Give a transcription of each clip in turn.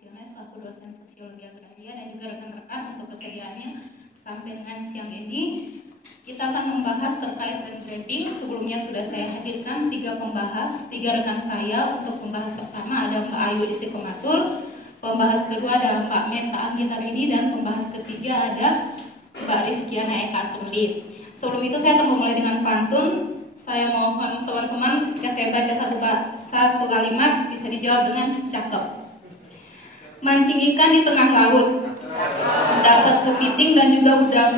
Siones selaku dosen sosiologi agraria dan juga rekan-rekan untuk kesediaannya sampai dengan siang ini. Kita akan membahas terkait land grabbing. Sebelumnya sudah saya hadirkan 3 pembahas, 3 rekan saya. Untuk pembahas pertama ada Mbak Ayu Istiqomatul, pembahas kedua ada Mbak Meta Anggilarini, dan pembahas ketiga ada Mbak Rizkiana Eka Sulit. Sebelum itu saya akan memulai dengan pantun. Saya mohon teman-teman ketika saya baca satu kalimat bisa dijawab dengan cakep. Mancing ikan di tengah laut, dapat kepiting dan juga udang.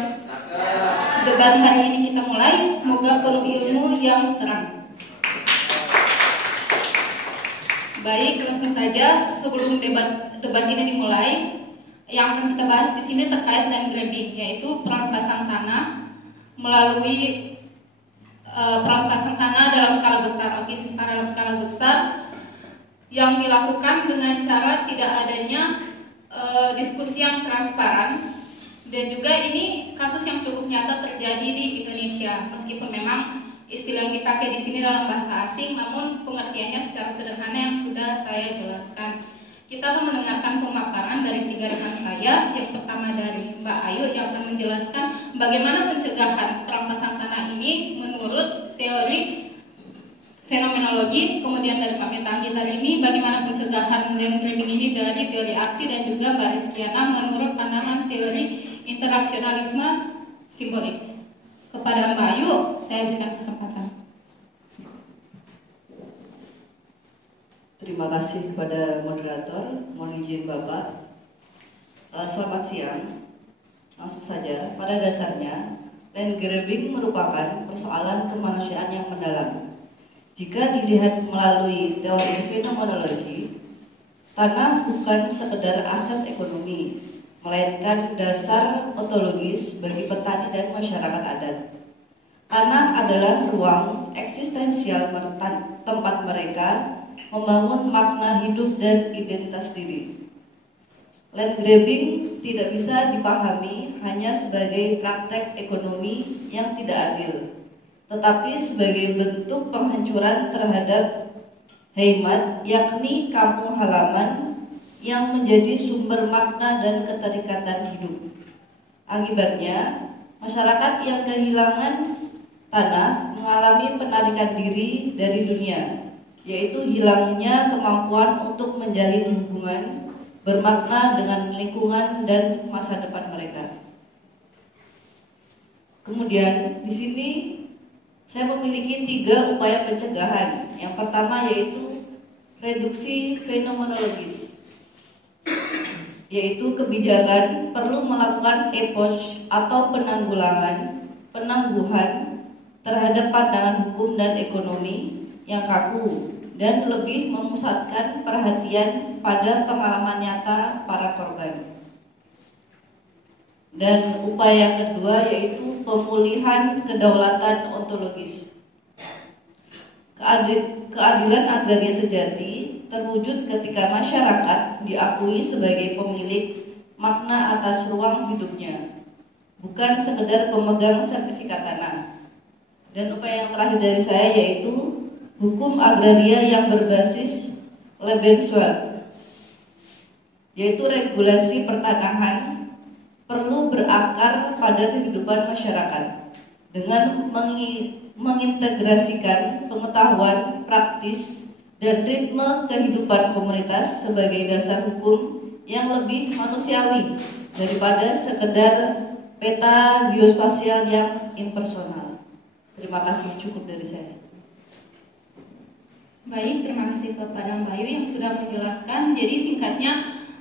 Debat hari ini kita mulai, semoga penuh ilmu yang terang. Baik, langsung saja sebelum debat ini dimulai, yang akan kita bahas di sini terkait land grabbing, yaitu perampasan tanah melalui perampasan tanah dalam skala besar, akuisisi dalam skala besar yang dilakukan dengan cara tidak adanya diskusi yang transparan. Dan juga ini kasus yang cukup nyata terjadi di Indonesia, meskipun memang istilah yang dipakai di sini dalam bahasa asing, namun pengertiannya secara sederhana yang sudah saya jelaskan. Kita akan mendengarkan pemaparan dari 3 rekan saya. Yang pertama dari Mbak Ayu yang akan menjelaskan bagaimana pencegahan perampasan tanah ini menurut teori fenomenologi. Kemudian dari Pak Meta Anggilarini bagaimana pencegahan land grabbing ini dari teori aksi, dan juga Mbak Rizkiana menurut pandangan teori interaksionalisme simbolik. Kepada Mbak Ayu, saya berikan kesempatan. Terima kasih kepada moderator. Mohon izin Bapak. Selamat siang. Langsung saja, pada dasarnya land grabbing merupakan persoalan kemanusiaan yang mendalam. Jika dilihat melalui teori fenomenologi, tanah bukan sekedar aset ekonomi, melainkan dasar ontologis bagi petani dan masyarakat adat. Tanah adalah ruang eksistensial tempat mereka membangun makna hidup dan identitas diri. Land grabbing tidak bisa dipahami hanya sebagai praktek ekonomi yang tidak adil, tetapi sebagai bentuk penghancuran terhadap heimat, yakni kampung halaman yang menjadi sumber makna dan keterikatan hidup. Akibatnya, masyarakat yang kehilangan tanah mengalami penarikan diri dari dunia, yaitu hilangnya kemampuan untuk menjalin hubungan bermakna dengan lingkungan dan masa depan mereka. Kemudian di sini saya memiliki 3 upaya pencegahan. Yang pertama yaitu reduksi fenomenologis, yaitu kebijakan perlu melakukan approach atau penangguhan terhadap pandangan hukum dan ekonomi yang kaku dan lebih memusatkan perhatian pada pengalaman nyata para korban. Dan upaya kedua yaitu pemulihan kedaulatan ontologis. Keadilan agraria sejati terwujud ketika masyarakat diakui sebagai pemilik makna atas ruang hidupnya, bukan sekedar pemegang sertifikat tanah. Dan upaya yang terakhir dari saya yaitu hukum agraria yang berbasis Lebenswelt, yaitu regulasi pertanahan perlu berakar pada kehidupan masyarakat dengan mengintegrasikan pengetahuan praktis dan ritme kehidupan komunitas sebagai dasar hukum yang lebih manusiawi daripada sekedar peta geospasial yang impersonal. Terima kasih, cukup dari saya. Baik, terima kasih kepada Mbak Ayu yang sudah menjelaskan. Jadi singkatnya,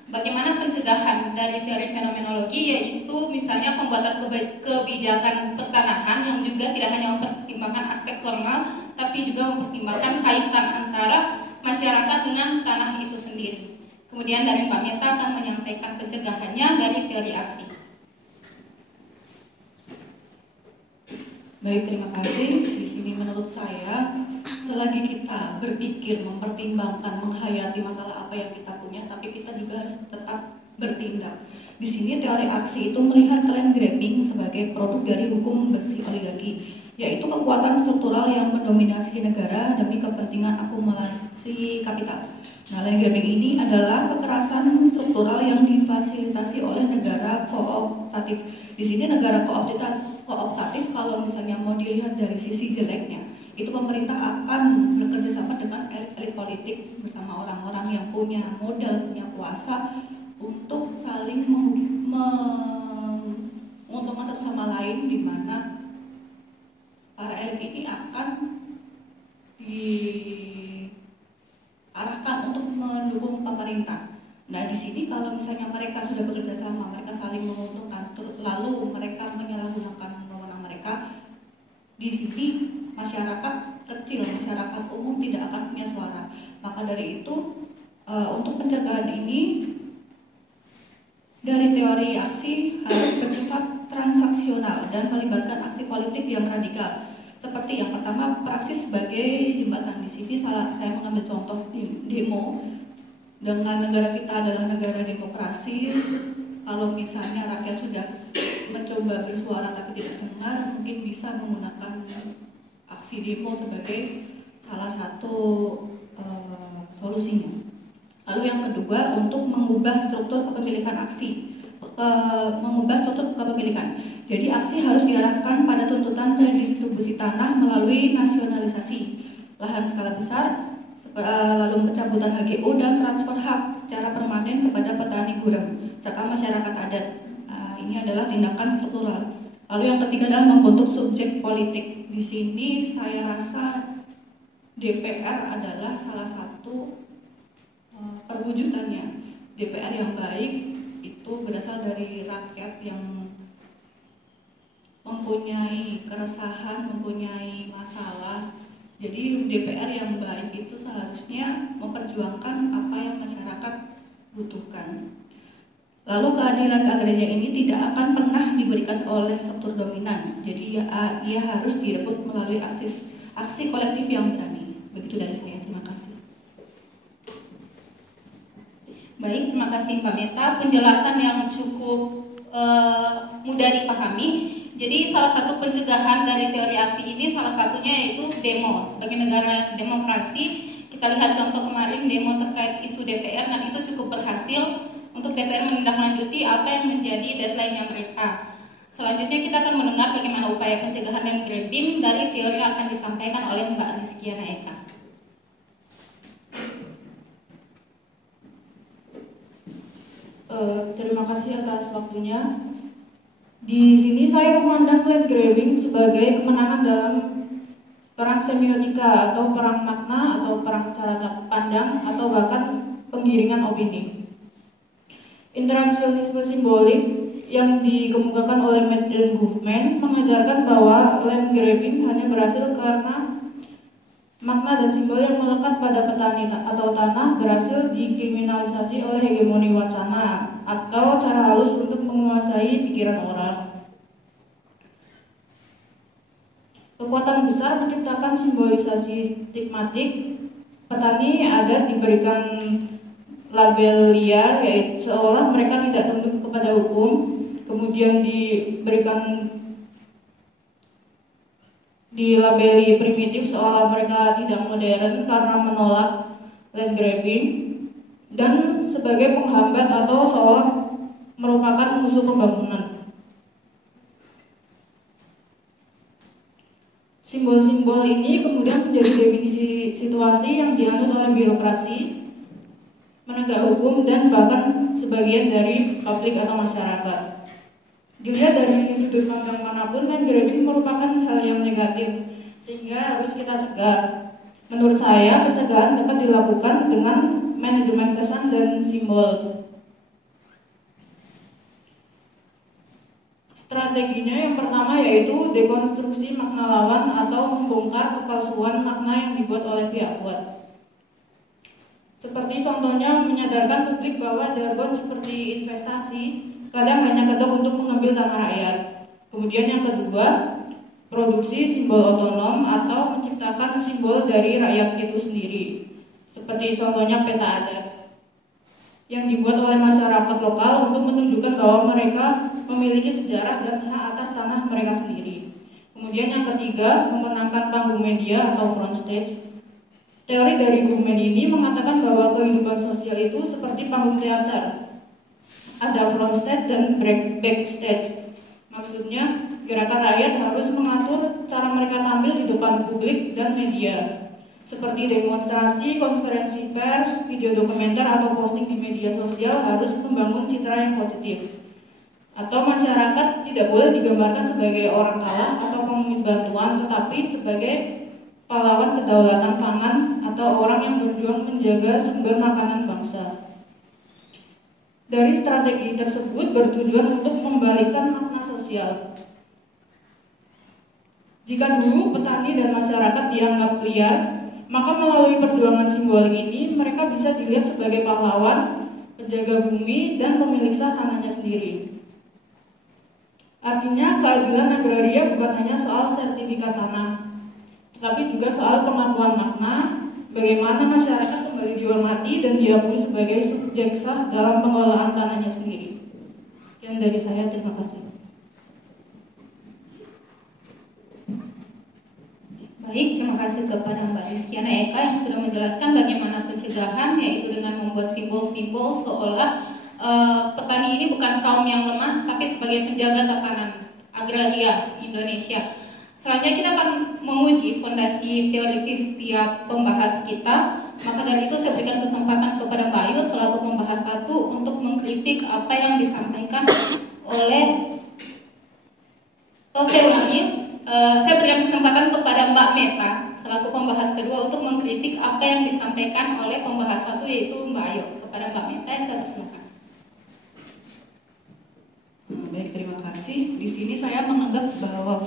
bagaimana pencegahan dari teori fenomenologi, yaitu misalnya pembuatan kebijakan pertanahan yang juga tidak hanya mempertimbangkan aspek formal, tapi juga mempertimbangkan kaitan antara masyarakat dengan tanah itu sendiri. Kemudian dari Mbak Meta akan menyampaikan pencegahannya dari teori aksi. Baik, terima kasih. Di sini menurut saya, selagi kita berpikir, mempertimbangkan, menghayati masalah apa yang kita punya, tapi kita juga harus tetap bertindak. Di sini teori aksi itu melihat land grabbing sebagai produk dari hukum besi oligarki yaitu kekuatan struktural yang mendominasi negara demi kepentingan akumulasi kapital. Nah, land grabbing ini adalah kekerasan struktural yang difasilitasi oleh negara kooptatif. Di sini negara kooptatif kalau misalnya mau dilihat dari sisi jeleknya, itu pemerintah akan bekerja sama dengan elit-elit politik bersama orang-orang yang punya modal, punya kuasa untuk saling menguntungkan satu sama lain, di mana para elit ini akan diarahkan untuk mendukung pemerintah. Nah, di sini kalau misalnya mereka sudah bekerja sama, mereka saling menguntungkan, lalu mereka menyalahgunakan wewenang mereka, di sini masyarakat kecil, masyarakat umum tidak akan punya suara. Maka dari itu, untuk pencegahan ini dari teori aksi harus bersifat transaksional dan melibatkan aksi politik yang radikal. Seperti yang pertama, praksi sebagai jembatan. Di sini saya mengambil contoh demo. Dengan negara kita adalah negara demokrasi, kalau misalnya rakyat sudah mencoba bersuara tapi tidak dengar, mungkin bisa menggunakan aksi demo sebagai salah satu solusinya. Lalu yang kedua, untuk mengubah struktur kepemilikan kepemilikan. Jadi aksi harus diarahkan pada tuntutan redistribusi tanah melalui nasionalisasi lahan skala besar, lalu pencabutan HGO dan transfer hak secara permanen kepada petani gurem serta masyarakat adat. Ini adalah tindakan struktural. Lalu yang ketiga adalah membentuk subjek politik. Di sini saya rasa DPR adalah salah satu perwujudannya. DPR yang baik itu berasal dari rakyat yang mempunyai keresahan, mempunyai masalah. Jadi DPR yang baik itu seharusnya memperjuangkan apa yang masyarakat butuhkan. Lalu keadilan agraria ini tidak akan pernah diberikan oleh struktur dominan. Jadi ia harus direbut melalui aksi kolektif yang berani. Begitu dari saya. Terima kasih. Baik, terima kasih Mbak Meta. Penjelasan yang cukup mudah dipahami. Jadi salah satu pencegahan dari teori aksi ini salah satunya yaitu demo. Sebagai negara demokrasi, kita lihat contoh kemarin demo terkait isu DPR dan itu cukup berhasil untuk DPR menindaklanjuti apa yang menjadi deadline-nya mereka. Selanjutnya kita akan mendengar bagaimana upaya pencegahan dan grabbing dari teori yang akan disampaikan oleh Mbak Rizkiana Eka. Terima kasih atas waktunya. Di sini saya memandang land grabbing sebagai kemenangan dalam perang semiotika atau perang makna atau perang cara pandang atau bahkan penggiringan opini. Interaksionisme simbolik yang dikemukakan oleh Mead dan Huffman mengajarkan bahwa land grabbing hanya berhasil karena makna dan simbol yang melekat pada petani atau tanah berhasil dikriminalisasi oleh hegemoni wacana atau cara halus untuk menguasai pikiran orang. Kekuatan besar menciptakan simbolisasi stigmatik. Petani adat diberikan label liar, yaitu seolah mereka tidak tunduk kepada hukum, kemudian dilabeli primitif seolah mereka tidak modern karena menolak land grabbing, dan sebagai penghambat atau seolah merupakan musuh pembangunan. Simbol-simbol ini kemudian menjadi definisi situasi yang dianut oleh birokrasi, penegak hukum, dan bahkan sebagian dari publik atau masyarakat. Dilihat dari sudut pandang manapun, land grabbing merupakan hal yang negatif, sehingga harus kita cegah. Menurut saya, pencegahan dapat dilakukan dengan manajemen kesan dan simbol. Strateginya yang pertama yaitu dekonstruksi makna lawan atau membongkar kepalsuan makna yang dibuat oleh pihak buat. Seperti contohnya menyadarkan publik bahwa jargon seperti investasi kadang hanya kedok untuk mengambil tanah rakyat. Kemudian yang kedua, produksi simbol otonom atau menciptakan simbol dari rakyat itu sendiri. Seperti contohnya peta adat yang dibuat oleh masyarakat lokal untuk menunjukkan bahwa mereka memiliki sejarah dan hak atas tanah mereka sendiri. Kemudian yang ketiga, memenangkan panggung media atau front stage. Teori dari Goldman ini mengatakan bahwa kehidupan sosial itu seperti panggung teater. Ada front stage dan backstage. Maksudnya, gerakan rakyat harus mengatur cara mereka tampil di depan publik dan media, seperti demonstrasi, konferensi pers, video dokumenter, atau posting di media sosial harus membangun citra yang positif. Atau masyarakat tidak boleh digambarkan sebagai orang kalah atau pengemis bantuan, tetapi sebagai pahlawan kedaulatan pangan atau orang yang berjuang menjaga sumber makanan bangsa. Dari strategi tersebut bertujuan untuk membalikkan makna sosial. Jika dulu petani dan masyarakat dianggap liar, maka melalui perjuangan simbolik ini mereka bisa dilihat sebagai pahlawan, penjaga bumi, dan pemilik sah tanahnya sendiri. Artinya keadilan agraria bukan hanya soal sertifikat tanah, tetapi juga soal pengakuan makna, bagaimana masyarakat kembali dihormati dan diakui sebagai subjek sah dalam pengelolaan tanahnya sendiri. Sekian dari saya, terima kasih. Baik, terima kasih kepada Mbak Rizkyana Eka yang sudah menjelaskan bagaimana pencegahan, yaitu dengan membuat simbol-simbol seolah petani ini bukan kaum yang lemah, tapi sebagai penjaga tatanan agraria Indonesia. Selanjutnya kita akan menguji fondasi teoritis tiap pembahas kita. Maka dari itu saya berikan kesempatan kepada Mbak Ayu selaku pembahas satu untuk mengkritik apa yang disampaikan oleh saya berikan kesempatan kepada Mbak Meta selaku pembahas kedua untuk mengkritik apa yang disampaikan oleh pembahas satu, yaitu Mbak Ayu. Kepada Mbak Meta, saya persilakan. Baik, terima kasih. Di sini saya menganggap bahwa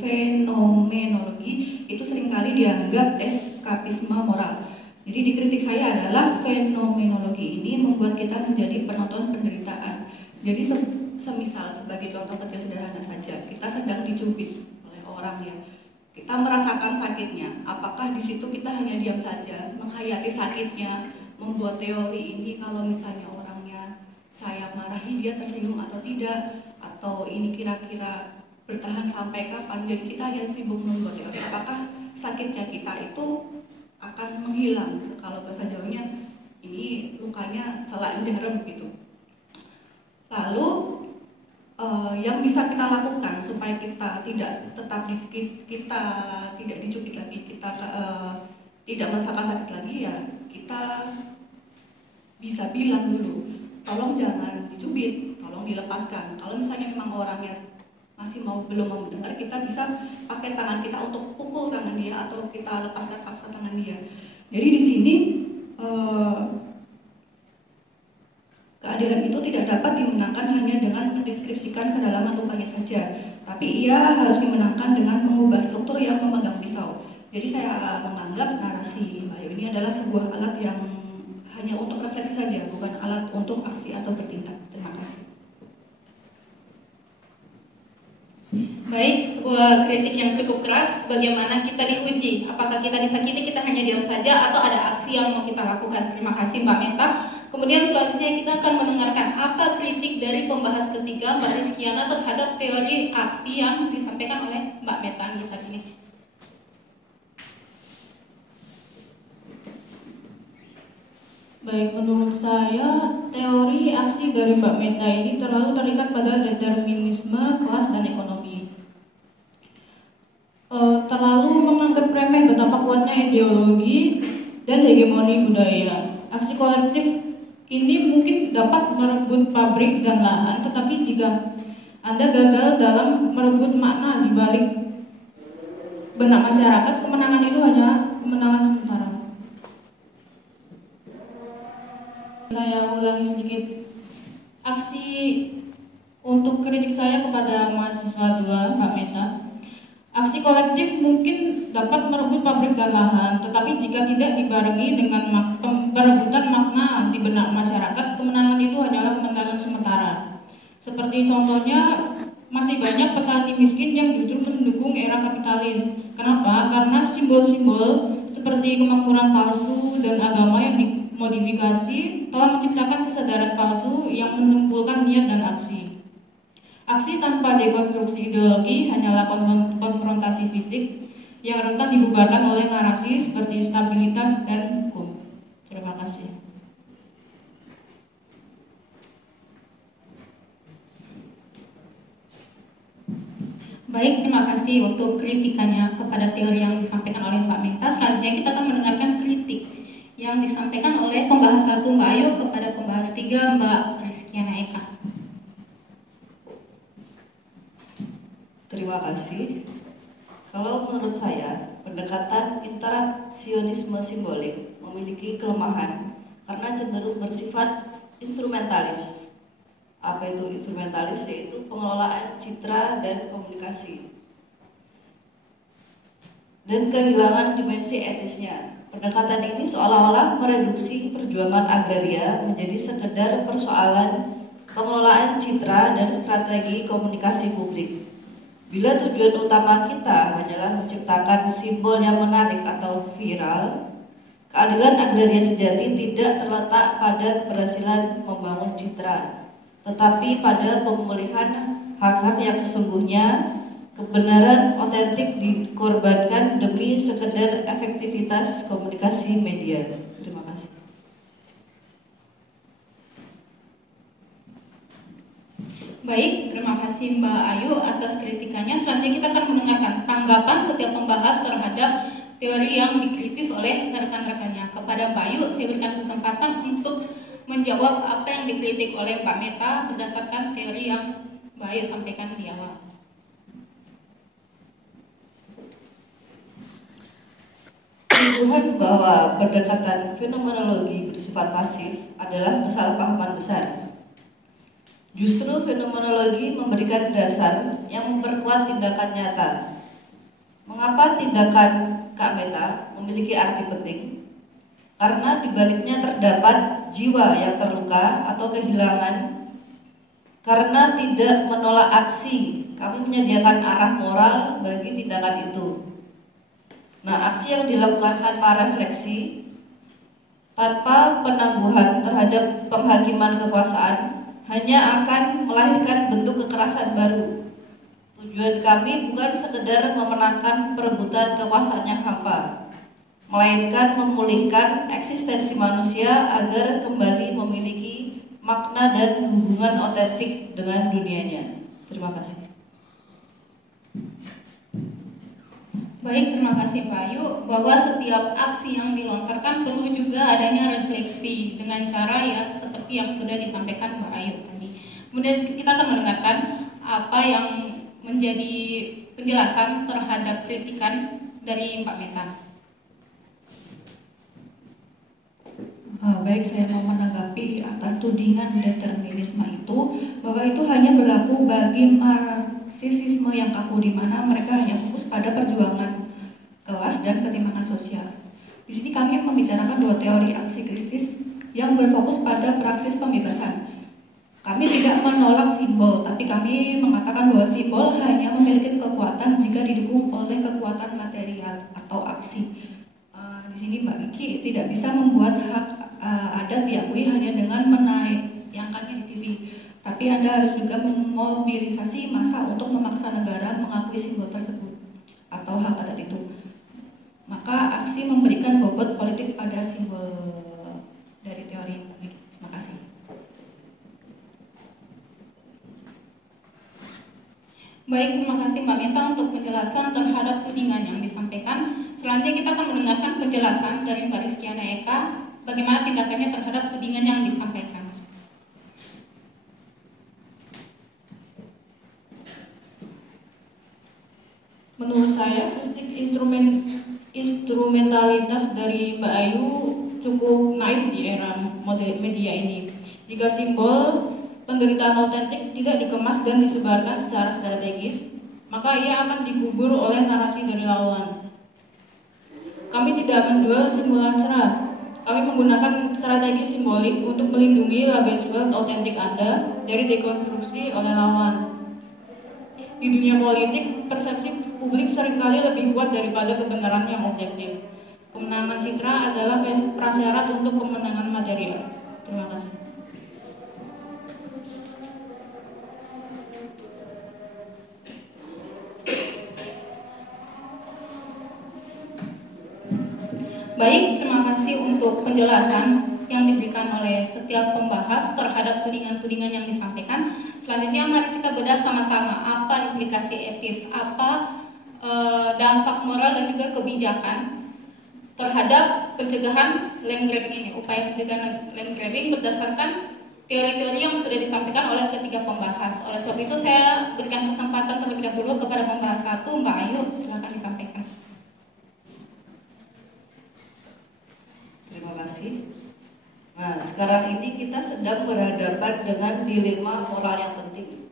fenomenologi itu seringkali dianggap eskapisme moral. Jadi dikritik saya adalah fenomenologi ini membuat kita menjadi penonton penderitaan. Jadi semisal sebagai contoh kecil sederhana saja, kita sedang dicubit oleh orang ya. Kita merasakan sakitnya. Apakah di situ kita hanya diam saja, menghayati sakitnya, membuat teori ini kalau misalnya orangnya saya marahi dia tersinggung atau tidak, atau ini kira-kira bertahan sampai kapan? Jadi kita hanya sibuk membuat teori. Apakah sakitnya kita itu akan menghilang? Kalau bahasa Jawanya ini lukanya selak jarum gitu. Lalu yang bisa kita lakukan supaya kita tidak tetap kita tidak dicubit lagi, kita tidak merasakan sakit lagi, ya kita bisa bilang dulu, tolong jangan dicubit, tolong dilepaskan. Kalau misalnya memang orangnya masih belum mau mendengar, kita bisa pakai tangan kita untuk pukul tangan dia atau kita lepaskan paksa tangan dia. Jadi di sini keadilan itu tidak dapat dimenangkan hanya dengan mendeskripsikan kedalaman lukanya saja, tapi ia harus dimenangkan dengan mengubah struktur yang memegang pisau. Jadi saya menganggap narasi Mbak Ayu ini adalah sebuah alat yang hanya untuk refleksi saja, bukan alat untuk aksi atau bertindak. Terima kasih. Baik, sebuah kritik yang cukup keras. Bagaimana kita diuji? Apakah kita disakiti, kita hanya diam saja, atau ada aksi yang mau kita lakukan? Terima kasih Mbak Meta. Kemudian selanjutnya kita akan mendengarkan apa kritik dari pembahas ketiga Mbak Rizkyana terhadap teori aksi yang disampaikan oleh Mbak Meta tadi. Baik, menurut saya teori aksi dari Mbak Meta ini terlalu terikat pada determinisme kelas dan ekonomi. Terlalu menganggap remeh betapa kuatnya ideologi dan hegemoni budaya. Aksi kolektif ini mungkin dapat merebut pabrik dan lahan, tetapi jika Anda gagal dalam merebut makna di balik benak masyarakat, kemenangan itu hanya kemenangan sementara. Saya ulangi sedikit. Aksi untuk kritik saya kepada mahasiswa 2, Mbak Meta. Aksi kolektif mungkin dapat merebut pabrik dan lahan, tetapi jika tidak dibarengi dengan perebutan makna di benak masyarakat, kemenangan itu hanyalah kemenangan sementara. Seperti contohnya, masih banyak petani miskin yang justru mendukung era kapitalis. Kenapa? Karena simbol-simbol seperti kemakmuran palsu dan agama yang dimodifikasi telah menciptakan kesadaran palsu yang menumpulkan niat dan aksi. Aksi tanpa dekonstruksi ideologi hanyalah konfrontasi fisik yang rentan dibubarkan oleh narasi seperti stabilitas dan hukum. Terima kasih. Baik, terima kasih untuk kritikannya kepada teori yang disampaikan oleh Mbak Meta. Selanjutnya kita akan mendengarkan kritik yang disampaikan oleh pembahas 1 Mbak Ayu kepada pembahas 3 Mbak Rizkyana Eka. Terima kasih. Kalau menurut saya, pendekatan interaksionisme simbolik memiliki kelemahan karena cenderung bersifat instrumentalis. Apa itu instrumentalis? Yaitu pengelolaan citra dan komunikasi, dan kehilangan dimensi etisnya. Pendekatan ini seolah-olah mereduksi perjuangan agraria menjadi sekedar persoalan pengelolaan citra dan strategi komunikasi publik. Bila tujuan utama kita hanyalah menciptakan simbol yang menarik atau viral, keadilan agraria sejati tidak terletak pada keberhasilan membangun citra, tetapi pada pemulihan hak-hak yang sesungguhnya. Kebenaran otentik dikorbankan demi sekedar efektivitas komunikasi media. Terima kasih. Baik, terima kasih Mbak Ayu atas kritikannya. Selanjutnya kita akan mendengarkan tanggapan setiap pembahas terhadap teori yang dikritis oleh rekan-rekannya. Kepada Mbak Ayu, saya berikan kesempatan untuk menjawab apa yang dikritik oleh Mbak Meta berdasarkan teori yang Mbak Ayu sampaikan di awal. Tuduhan bahwa pendekatan fenomenologi bersifat pasif adalah kesalahpahaman besar. Justru fenomenologi memberikan dasar yang memperkuat tindakan nyata. Mengapa tindakan Kak Meta memiliki arti penting? Karena di baliknya terdapat jiwa yang terluka atau kehilangan. Karena tidak menolak aksi, kami menyediakan arah moral bagi tindakan itu. Nah, aksi yang dilakukan tanpa refleksi, tanpa penangguhan terhadap penghakiman kekuasaan, hanya akan melahirkan bentuk kekerasan baru. Tujuan kami bukan sekedar memenangkan perebutan kekuasaan yang hampa, melainkan memulihkan eksistensi manusia agar kembali memiliki makna dan hubungan otentik dengan dunianya. Terima kasih. Baik, terima kasih Pak Ayu. Bahwa setiap aksi yang dilontarkan perlu juga adanya refleksi dengan cara yang seperti yang sudah disampaikan Mbak Ayu tadi. Kemudian kita akan mendengarkan apa yang menjadi penjelasan terhadap kritikan dari Mbak Meta. Baik, saya mau menanggapi atas tudingan determinisme itu, bahwa itu hanya berlaku bagi marxisme yang kaku, di mana mereka hanya fokus pada perjuangan kelas dan ketimpangan sosial. Di sini kami membicarakan dua teori aksi kritis yang berfokus pada praksis pembebasan. Kami tidak menolak simbol, tapi kami mengatakan bahwa simbol hanya memiliki kekuatan jika didukung oleh kekuatan material atau aksi. Di sini Mbak Kiki tidak bisa membuat hak adat diakui hanya dengan menayangkannya di TV. Tapi Anda harus juga memobilisasi massa untuk memaksa negara mengakui simbol tersebut atau hak adat itu. Maka aksi memberikan bobot politik pada simbol dari teori ini. Terima kasih. Baik, terima kasih Mbak Meta untuk penjelasan terhadap tudingan yang disampaikan. Selanjutnya kita akan mendengarkan penjelasan dari Mbak Rizkyana Eka bagaimana tindakannya terhadap tudingan yang disampaikan. Menurut saya, kritik instrumentalitas dari Mbak Ayu cukup naif di era media ini. Jika simbol penderitaan otentik tidak dikemas dan disebarkan secara strategis, maka ia akan dikubur oleh narasi dari lawan. Kami tidak menjual simbolan cerah. Kami menggunakan strategi simbolik untuk melindungi label otentik Anda dari dekonstruksi oleh lawan. Di dunia politik, persepsi publik seringkali lebih kuat daripada kebenaran yang objektif. Kemenangan citra adalah prasyarat untuk kemenangan material. Terima kasih. penjelasan yang diberikan oleh setiap pembahas terhadap tudingan-tudingan yang disampaikan. Selanjutnya mari kita bedah sama-sama apa implikasi etis, apa dampak moral dan juga kebijakan terhadap pencegahan land grabbing ini, upaya pencegahan land grabbing berdasarkan teori-teori yang sudah disampaikan oleh ketiga pembahas. Oleh sebab itu saya berikan kesempatan terlebih dahulu kepada pembahas 1, Mbak Ayu, silakan disampaikan. Terima kasih. Nah, sekarang ini kita sedang berhadapan dengan dilema moral yang penting.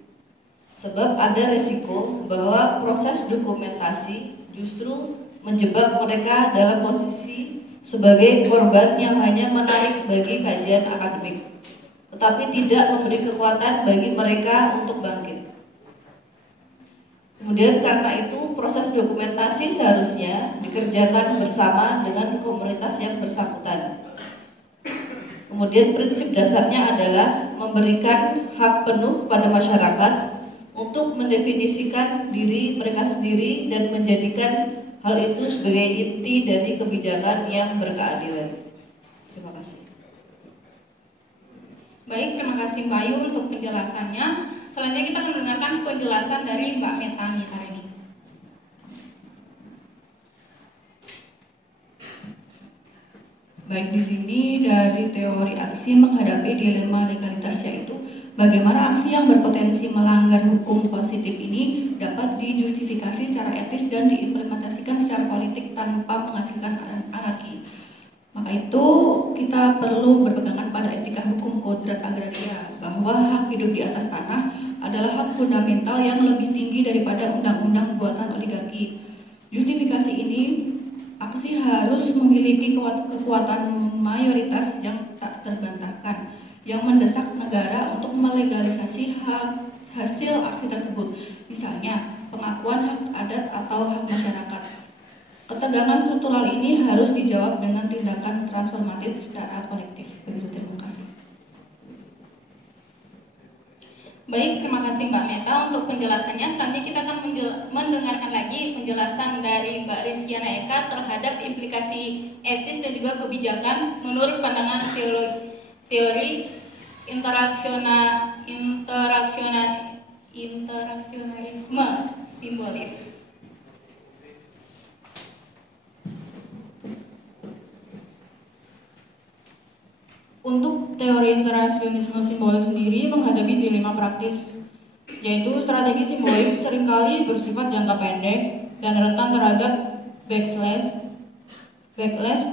Sebab ada resiko bahwa proses dokumentasi justru menjebak mereka dalam posisi sebagai korban yang hanya menarik bagi kajian akademik, tetapi tidak memberi kekuatan bagi mereka untuk bangkit. Kemudian karena itu proses dokumentasi seharusnya dikerjakan bersama dengan komunitas yang bersangkutan. Kemudian prinsip dasarnya adalah memberikan hak penuh pada masyarakat untuk mendefinisikan diri mereka sendiri dan menjadikan hal itu sebagai inti dari kebijakan yang berkeadilan. Terima kasih. Baik, terima kasih Mbak Ayu untuk penjelasannya. Selanjutnya kita akan mendengarkan penjelasan dari Mbak Metani hari ini. Baik, di sini dari teori aksi menghadapi dilema legalitas, yaitu bagaimana aksi yang berpotensi melanggar hukum positif ini dapat dijustifikasi secara etis dan diimplementasikan secara politik tanpa menghasilkan anarki. Maka itu kita perlu berpegangan pada etika hukum kodrat agraria, bahwa hak hidup di atas tanah adalah hak fundamental yang lebih tinggi daripada undang-undang buatan oligarki. Justifikasi ini, aksi harus memiliki kekuatan mayoritas yang tak terbantahkan, yang mendesak negara untuk melegalisasi hasil aksi tersebut, misalnya pengakuan hak adat atau hak masyarakat. Ketegangan struktural ini harus dijawab dengan tindakan transformatif secara kolektif. Begitu, terima kasih. Baik, terima kasih Mbak Meta untuk penjelasannya. Selanjutnya kita akan mendengarkan lagi penjelasan dari Mbak Rizkyana Eka terhadap implikasi etis dan juga kebijakan menurut pandangan teori interaksionalisme simbolis. Untuk teori interaksionisme simbolik sendiri menghadapi dilema praktis, yaitu strategi simbolik seringkali bersifat jangka pendek dan rentan terhadap backlash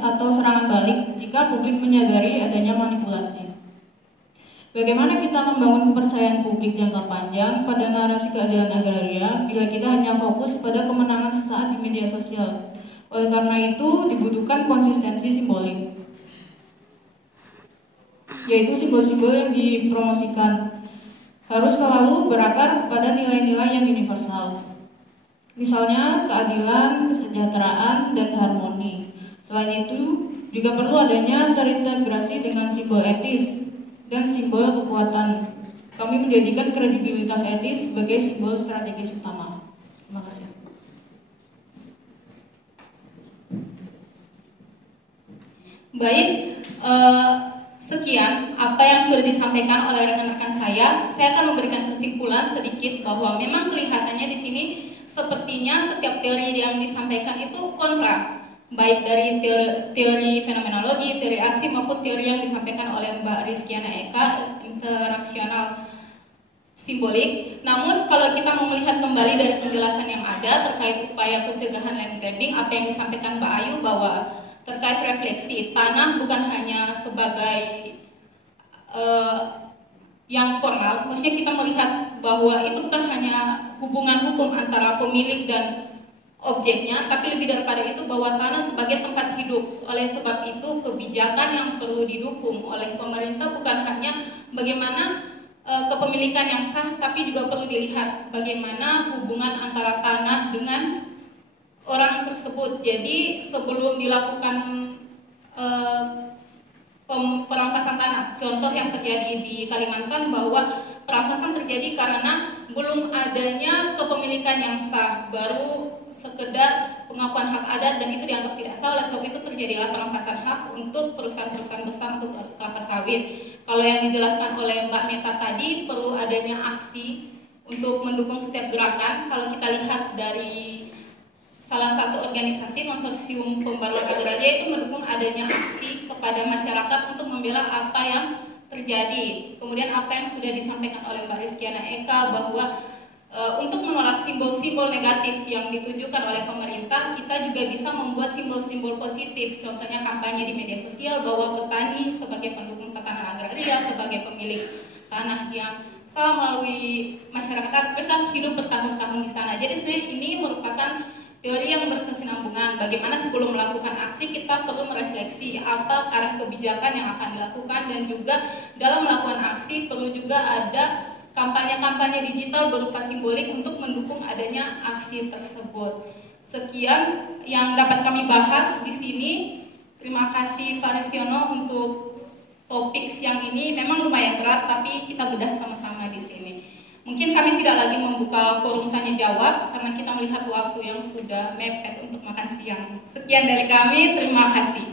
atau serangan balik jika publik menyadari adanya manipulasi. Bagaimana kita membangun kepercayaan publik jangka panjang pada narasi keadilan agraria bila kita hanya fokus pada kemenangan sesaat di media sosial? Oleh karena itu dibutuhkan konsistensi simbolik, yaitu simbol-simbol yang dipromosikan harus selalu berakar pada nilai-nilai yang universal. Misalnya keadilan, kesejahteraan, dan harmoni. Selain itu, juga perlu adanya terintegrasi dengan simbol etis dan simbol kekuatan. Kami menjadikan kredibilitas etis sebagai simbol strategis utama. Terima kasih. Baik, sekian apa yang sudah disampaikan oleh rekan-rekan saya. Saya akan memberikan kesimpulan sedikit bahwa memang kelihatannya di sini sepertinya setiap teori yang disampaikan itu kontra, baik dari teori fenomenologi, teori aksi maupun teori yang disampaikan oleh Mbak Rizkyana Eka interaksional simbolik. Namun kalau kita mau melihat kembali dari penjelasan yang ada terkait upaya pencegahan land grabbing, apa yang disampaikan Mbak Ayu bahwa terkait refleksi tanah bukan hanya sebagai yang formal, maksudnya kita melihat bahwa itu bukan hanya hubungan hukum antara pemilik dan objeknya, tapi lebih daripada itu bahwa tanah sebagai tempat hidup. Oleh sebab itu kebijakan yang perlu didukung oleh pemerintah bukan hanya bagaimana kepemilikan yang sah, tapi juga perlu dilihat bagaimana hubungan antara tanah dengan orang tersebut. Jadi sebelum dilakukan perampasan tanah, contoh yang terjadi di Kalimantan bahwa perampasan terjadi karena belum adanya kepemilikan yang sah, baru sekedar pengakuan hak adat dan itu dianggap tidak sah. Oleh sebab itu terjadilah perampasan hak untuk perusahaan-perusahaan besar untuk kelapa sawit. Kalau yang dijelaskan oleh Mbak Neta tadi, perlu adanya aksi untuk mendukung setiap gerakan. Kalau kita lihat dari salah satu organisasi konsorsium pembaruan agraria itu mendukung adanya aksi kepada masyarakat untuk membela apa yang terjadi. Kemudian apa yang sudah disampaikan oleh Mbak Rizkyana Eka bahwa untuk menolak simbol-simbol negatif yang ditunjukkan oleh pemerintah, kita juga bisa membuat simbol-simbol positif. Contohnya kampanye di media sosial bahwa petani sebagai pendukung tatanan agraria, sebagai pemilik tanah yang sah melalui masyarakat, mereka hidup bertahun-tahun di sana. Jadi sebenarnya ini merupakan teori yang berkesinambungan. Bagaimana sebelum melakukan aksi kita perlu merefleksi apa arah kebijakan yang akan dilakukan, dan juga dalam melakukan aksi perlu juga ada kampanye-kampanye digital berupa simbolik untuk mendukung adanya aksi tersebut. Sekian yang dapat kami bahas di sini. Terima kasih Pak Ristiono untuk topik siang ini. Memang lumayan berat, tapi kita bedah sama-sama di sini. Mungkin kami tidak lagi membuka forum tanya jawab karena kita melihat waktu yang sudah mepet untuk makan siang. Sekian dari kami, terima kasih.